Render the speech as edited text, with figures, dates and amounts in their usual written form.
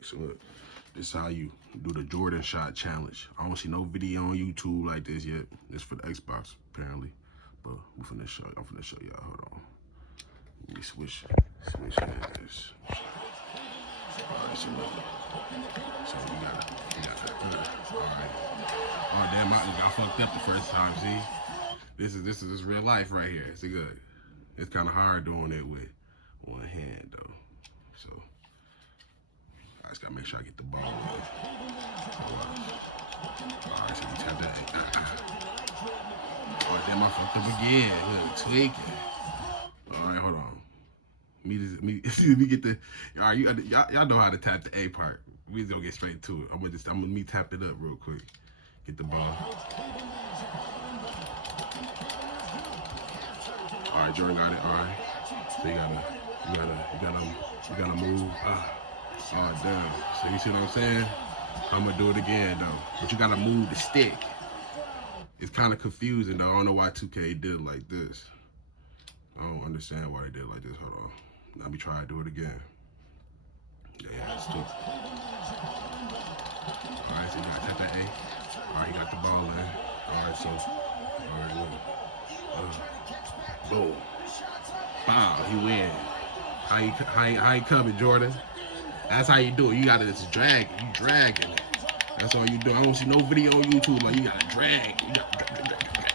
Alright, so look. This is how you do the Jordan shot challenge. I don't see no video on YouTube like this yet. This for the Xbox, apparently. But I'm finna show y'all. Hold on. Let me switch this. Alright, so look. So you gotta. Alright. Oh damn, I got fucked up the first time, see? This is real life right here. It's good. It's kinda hard doing it with one hand though. So I just gotta make sure I get the ball right. Alright, so you tap that. Oh damn, I fucked up again. Look, tweaking. Alright, hold on. Me get the. Alright, y'all know how to tap the A part. We just gonna get straight to it. I'm gonna tap it up real quick. Get the ball. Alright, Jordan got it. Alright. So you gotta move. Oh damn. So you see what I'm saying? I'm gonna do it again though. But you gotta move the stick. It's kind of confusing though. I don't know why 2K did it like this. I don't understand why they did it like this. Hold on. Let me try to do it again. Yeah, it's too. Alright, so you gotta tap that A. Alright, he got the ball in. Alright, so. Alright, look. Boom. Bow, he win. How you coming, Jordan? That's how you do it. You gotta just drag. You dragging it. That's all you do. I don't see no video on YouTube like you gotta drag. You gotta drag.